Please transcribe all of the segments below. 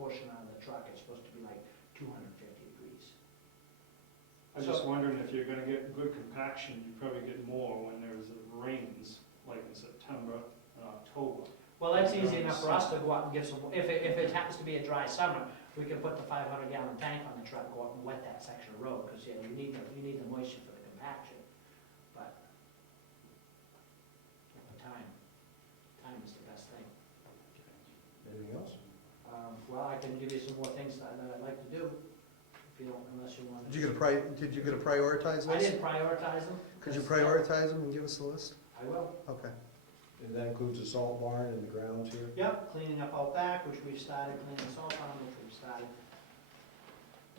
portion out of the truck, it's supposed to be like 250 degrees. I'm just wondering if you're gonna get good compaction, you probably get more when there's rains, like in September and October. Well, that's easy enough for us to go out and give some, if it happens to be a dry summer, we can put the 500-gallon tank on the truck, go out and wet that section of road, because, yeah, you need the moisture for the compaction. But the time is the best thing. Anything else? Well, I can give you some more things that I'd like to do, if you don't, unless you want. Did you get a prioritize I list? didn't prioritize them. Could you prioritize them and give us a list? I will. Okay. And that includes the salt barn and the grounds here? Yep, cleaning up out back, which we've started, cleaning the salt pond, which we've started.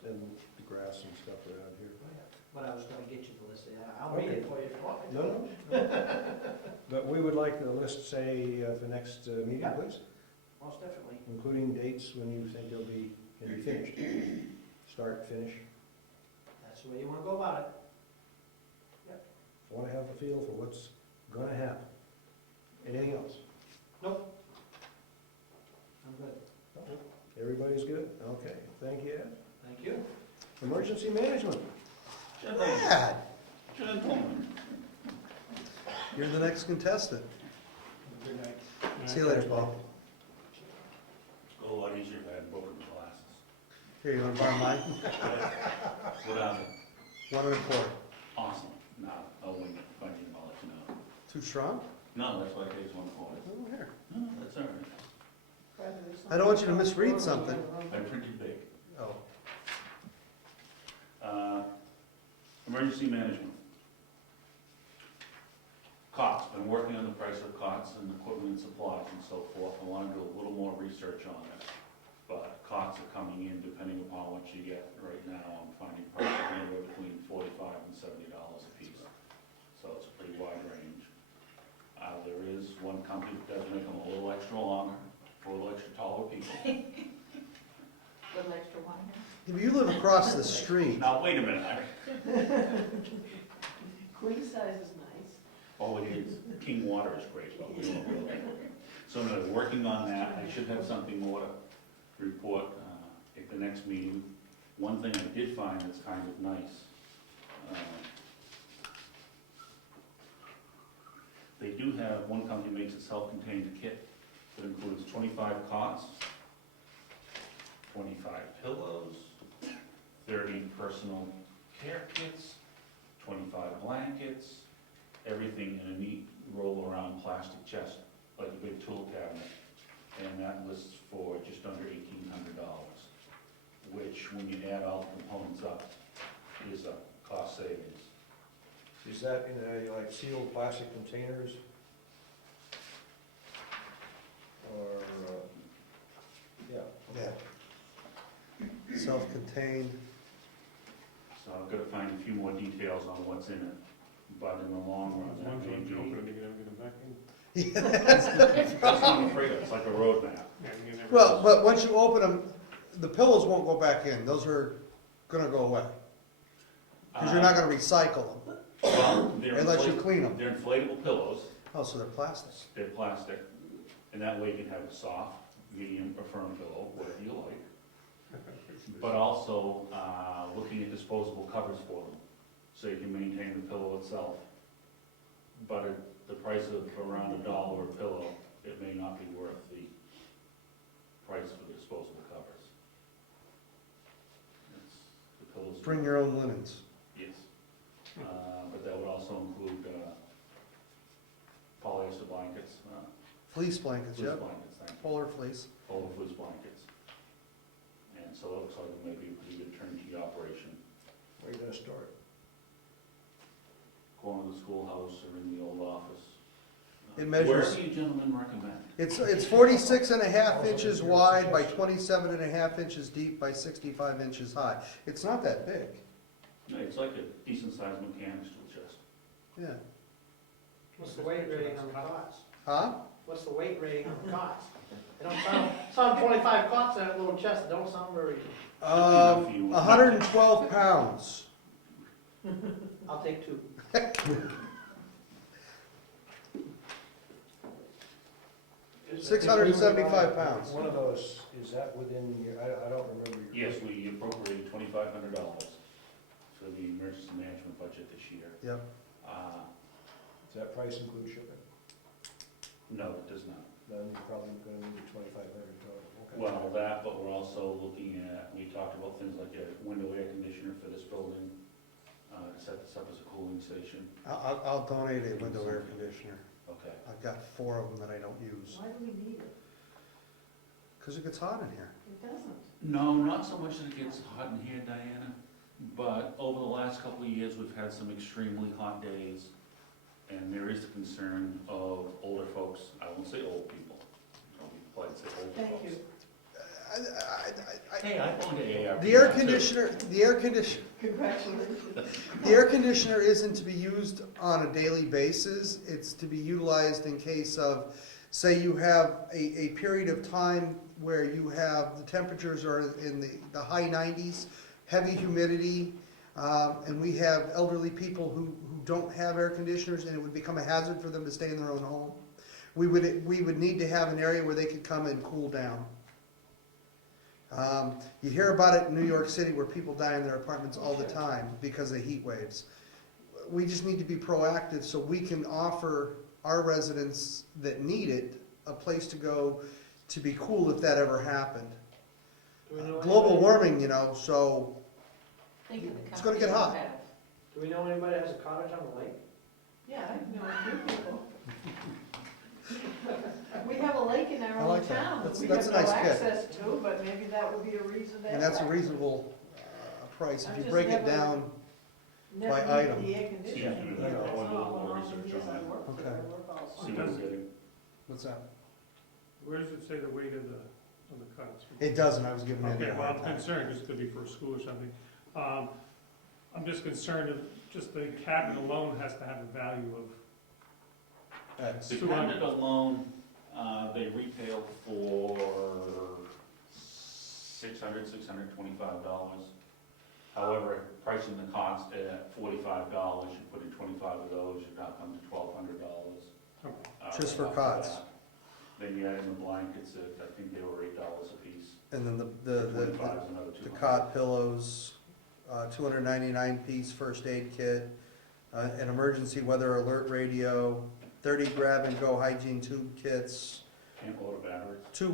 And the grass and stuff around here? But I was gonna get you the list, I'll read it for you if you want me to. No, no. But we would like the list, say, for next meeting, Yeah. please, Most definitely. including dates when you think they'll be, can be finished. Start, finish. That's the way you wanna go about it. Want to have a feel for what's gonna happen. Anything else? Nope. I'm good. Everybody's good? Okay, thank you, Ed. Thank you. Emergency management. Brad, Gentlemen, you're the next contestant. Good night. See you later, Paul. it's a lot easier if I had broken glasses. Here, you wanna borrow mine? What happened? 1 and a quarter. Awesome. No, I'll wing it. If I need, I'll let you know. Too strong? No, that's why it takes 1/4. Oh, here. No, that's all right. I don't want you to misread something. I printed big. Oh. Emergency management. Cots, been working on the price of cots and equipment and supplies and so forth. I want to do a little more research on it. But cots are coming in depending upon what you get. Right now, I'm finding prices anywhere between $45 and $70 a piece. So it's a pretty wide range. There is one company that does make them a little extra longer, for a little extra taller people. Little extra wine. If you live across the street, Now, wait a minute. Queen size is nice. Oh, it is. King water is great, but we don't really. So I'm gonna be working on that. I should have something more to report at the next meeting. One thing I did find that's kind of nice. They do have, one company makes a self-contained kit that includes 25 cots, 25 pillows, 30 personal care kits, 25 blankets, everything in a neat roll-around plastic chest, like a big tool cabinet. And that lists for just under $1,800, which, when you add all the components up, is a cost savings. Is that in a, like, sealed plastic containers? Or, yeah. yeah. Self-contained. So I've got to find a few more details on what's in it, but in the long run, that Once may you open it, be. you can never get them back in. That's what I'm afraid of. It's like a roadmap. Yeah, you can never- Well, but once you open them, the pillows won't go back in. Those are gonna go away. Because you're not gonna recycle them, Well, they're unless you clean them. They're inflatable pillows. Oh, so they're plastic. They're plastic, and that way you can have a soft, medium, or firm pillow, whatever you like. But also, looking at disposable covers for them, so you can maintain the pillow itself. But at the price of around $1 a pillow, it may not be worth the price for the disposable covers. The pillows. Bring your own linens. Yes. But that would also include polyester blankets, Fleece blankets, fleece yep. blankets, thank you. Polar fleece. Polar fleece blankets. And so it looks like it may be a pretty good turnkey operation. Where are you gonna start? Corner of the schoolhouse or in the old office. It measures- Wherever you gentlemen recommend. It's 46 and a half inches wide by 27 and a half inches deep by 65 inches high. It's not that big. No, it's like a decent sized mechanics tool chest. Yeah. What's the weight rating on the cots? Huh? What's the weight rating on the cots? They don't sound 25 cots in that little chest, it don't sound very, 112 pounds. I'll take 2. 675 pounds. One of those, is that within your, I don't remember your. Yes, we appropriated $2,500 for the emergency management budget this year. Yep. Does that price include shipping? No, it does not. Then you're probably gonna need the 2,500 total, okay. Well, that, but we're also looking at, we talked about things like a window air conditioner for this building, to set this up as a cooling station. I'll donate a window air conditioner. Okay. I've got 4 of them that I don't use, Why do we need it? because it gets hot in here. It doesn't. No, not so much that it gets hot in here, Diana, but over the last couple of years, we've had some extremely hot days. And there is the concern of older folks, I won't say old people, I'll be polite and say older folks. Thank you. Hey, I belong to AARP. The air too. Congratulations. the air conditioner isn't to be used on a daily basis. It's to be utilized in case of, say you have a period of time where you have, the temperatures are in the high 90s, heavy humidity, and we have elderly people who don't have air conditioners, and it would become a hazard for them to stay in their own home. We would need to have an area where they could come and cool down. You hear about it in New York City where people die in their apartments all the time because of heat waves. We just need to be proactive so we can offer our residents that need it a place to go to be cool if that ever happened. Global warming, you know, so Think of the It's gonna get company hot. you have. Do we know anybody that has a cottage on the lake? Yeah, I know a few people. We have a lake in I our own like that. town that That's- we that's have a no nice kit. access to, but maybe that would be a reason to have. and that's a access. reasonable price. If I've you just break it never- down, Never by needed item. the air Yeah, conditioning, I that's want to do a not little one of research the years on I that. worked Okay. there, I work all See summer. what we're getting. what's that? Where does it say the weight of the cuts? It doesn't, I was giving Andy Okay, a well, hard I'm time. concerned, because it could be for a school or something. I'm just concerned if just the cabinet alone has to have a value of, That's- The cabinet alone, they retail for $625. However, pricing the cost at $45, you put in 25 of those, you're now come to $1,200. Just for right off the cots. bat. Then you add in the blankets, I think they were $8 a piece. And then 25 is another the 200. cot pillows, 299 piece first aid kit, an emergency weather alert radio, 30 grab and go hygiene tube kits, Can't order batteries. two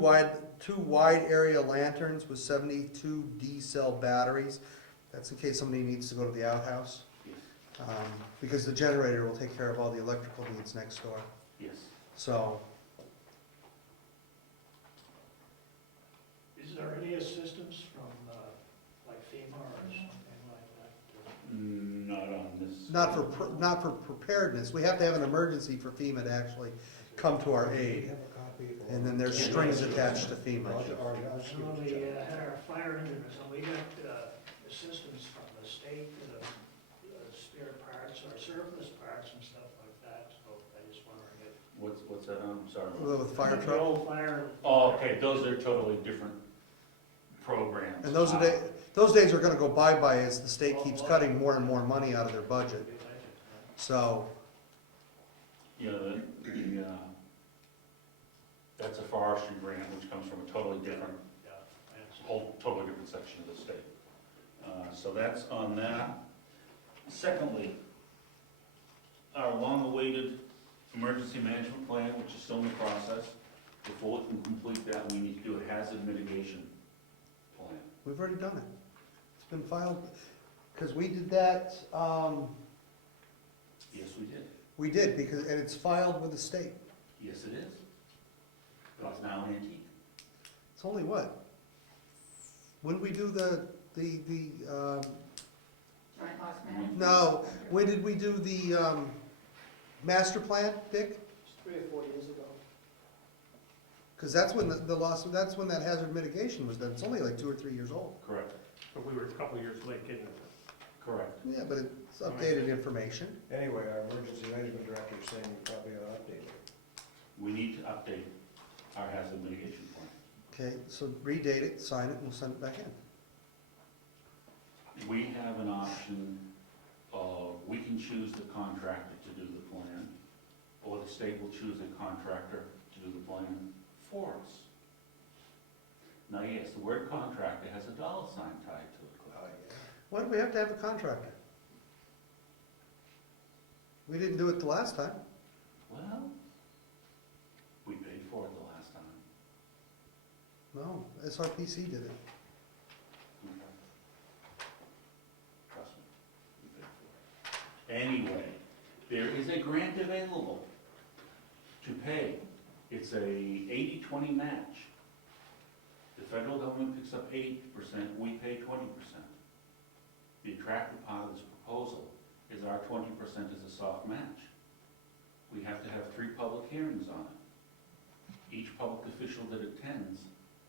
wide area lanterns with 72 D cell batteries. That's in case somebody needs to go to the outhouse, Yes. because the generator will take care of all the electrical needs next door. Yes. So, Is there any assistance from, like FEMA or something like that? Not on this. not for preparedness, we have to have an emergency for FEMA to actually come to our We aid, have a copy. or- and then there's strings attached to FEMA. I'll I give know it to we Chuck. had our fire engine, so we got assistance from the state, spare parts or surplus parts and stuff like that, so I just wondering if. What's that, I'm sorry. With fire The truck, old fire. Oh, okay, those are totally different programs. and those days are gonna go bye-bye as the state keeps cutting more and more money out of their budget, so, You know, that's a forestry grant, which comes from a totally different, Yeah, I understand. whole, totally different section of the state. So that's on that. Secondly, our long-awaited emergency management plan, which is still in the process. Before we can complete that, we need to do a hazard mitigation plan. we've already done it. It's been filed, because we did that, Yes, we did. we did, because, and it's filed with the state. Yes, it is. But it's now antique. It's only what? When did we do the, Joint loss management. no, when did we do the, master plan, Dick? It's 3 or 4 years ago. Because that's when the loss, that's when that hazard mitigation was done. It's only like 2 or 3 years old. Correct. but we were a couple of years late getting it. Correct. Yeah, but it's updated information. Anyway, our emergency management director is saying we probably ought to update it. We need to update our hazard mitigation plan. Okay, so redate it, sign it, and we'll send it back in. We have an option of, we can choose the contractor to do the plan, or the state will choose a contractor to do the plan. for us. Now, yes, the word contractor has a dollar sign tied to it. Why do we have to have a contractor? We didn't do it the last time. Well, we paid for it the last time. No, SRPC did it. Okay. Trust me, we paid for it. Anyway, there is a grant available to pay. It's a 80-20 match. The federal government picks up 80%, we pay 20%. The attractive part of this proposal is our 20% is a soft match. We have to have 3 public hearings on it. Each public official that attends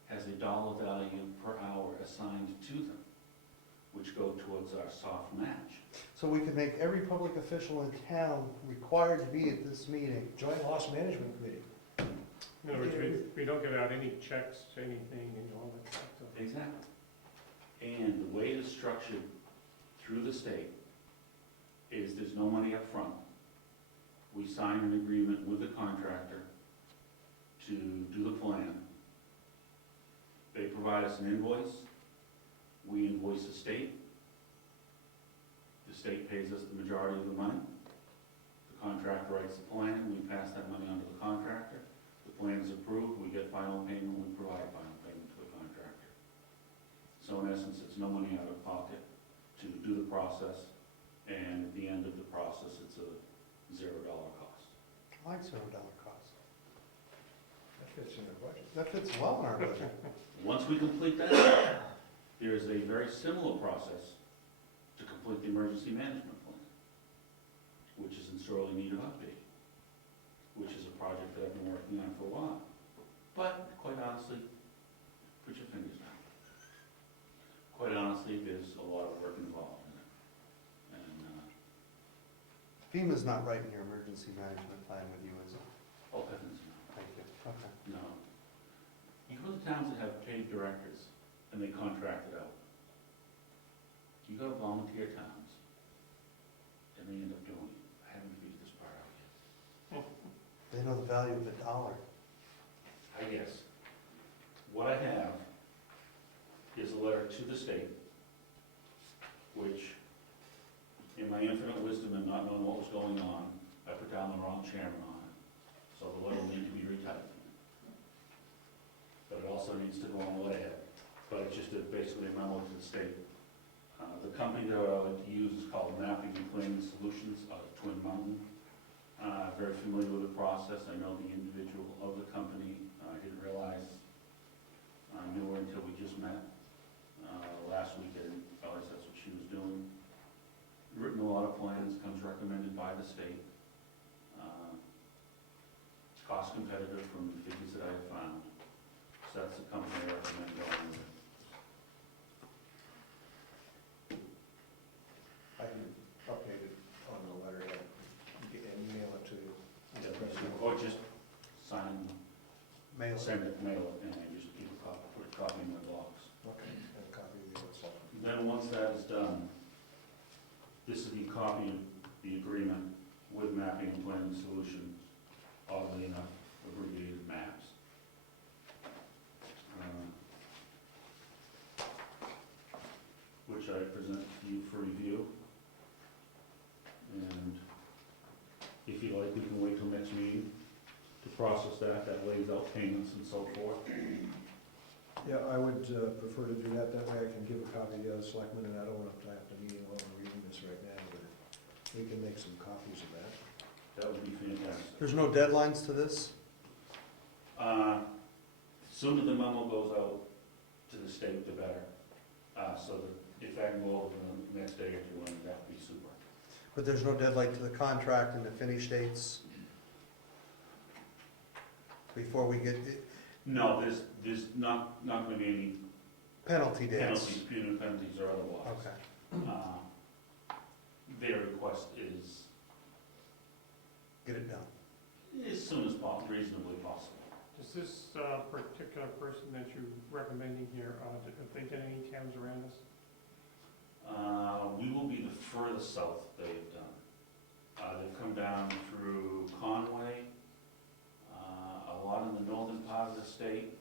has a dollar value per hour assigned to them, which go towards our soft match. So we could make every public official in town required to be at this meeting. Joint loss management committee. In other words, we don't give out any checks, anything, and all that stuff. So Exactly. And the way it is structured through the state is there's no money up front. We sign an agreement with the contractor to do the plan. They provide us an invoice. We invoice the state. The state pays us the majority of the money. The contractor writes the plan, we pass that money on to the contractor. The plan is approved, we get final payment, we provide final payment to the contractor. So in essence, it's no money out of pocket to do the process, and at the end of the process, it's a $0 cost. I like $0 cost. That fits in the budget. That fits well in our budget. Once we complete that, there is a very similar process to complete the emergency management plan, which is in sorely need of update, which is a project that I've been working on for a while. But quite honestly, put your fingers down. Quite honestly, there's a lot of work involved in it. And, FEMA's not writing your emergency management plan with you, is it? oh heavens no. Thank you. Okay. No. You go to towns that have paid directors and they contract it out. You go to volunteer towns and they end up doing it. I haven't figured this part out yet. They know the value of the dollar. I guess. What I have is a letter to the state, which, in my infinite wisdom and not knowing what was going on, I put down the wrong chairman on it. So the letter will need to be retyped. But it also needs to go on the letterhead. But it's just basically a memo to the state. The company that I like to use is called Mapping and Planning Solutions out of Twin Mountain. Very familiar with the process. I know the individual of the company. I didn't realize, I knew her until we just met last week. I didn't realize that's what she was doing. Written a lot of plans, comes recommended by the state. Cost competitive from the figures that I have found. So that's the company I recommend going with. I can update it on the letterhead and email it to you. Or just sign, Mail. send it, mail it, and then just keep a copy, put a copy in my box. Okay, and a copy of the other stuff. Then once that is done, this is the copy of the agreement with Mapping and Planning Solutions, oddly enough, abbreviated MAPS. Which I present to you for review. And if you like, we can wait till next meeting to process that. That lays out payments and so forth. Yeah, I would prefer to do that. That way I can give a copy to the other selectmen, and I don't want to have to meeting while we're reading this right now, but we can make some copies of that. That would be fantastic. There's no deadlines to this? Sooner the memo goes out to the state, the better. So that if I can go over the next day or two, then that would be super. But there's no deadline to the contract and the finish dates before we get No, there's not gonna be any penalty dates? penalties, punitive penalties or otherwise. Okay, Their request is get it done. as soon as possible, reasonably possible. Does this particular person that you're recommending here, have they done any towns around us? We will be the furthest south they've done. They've come down through Conway, lot in the northern part of the state,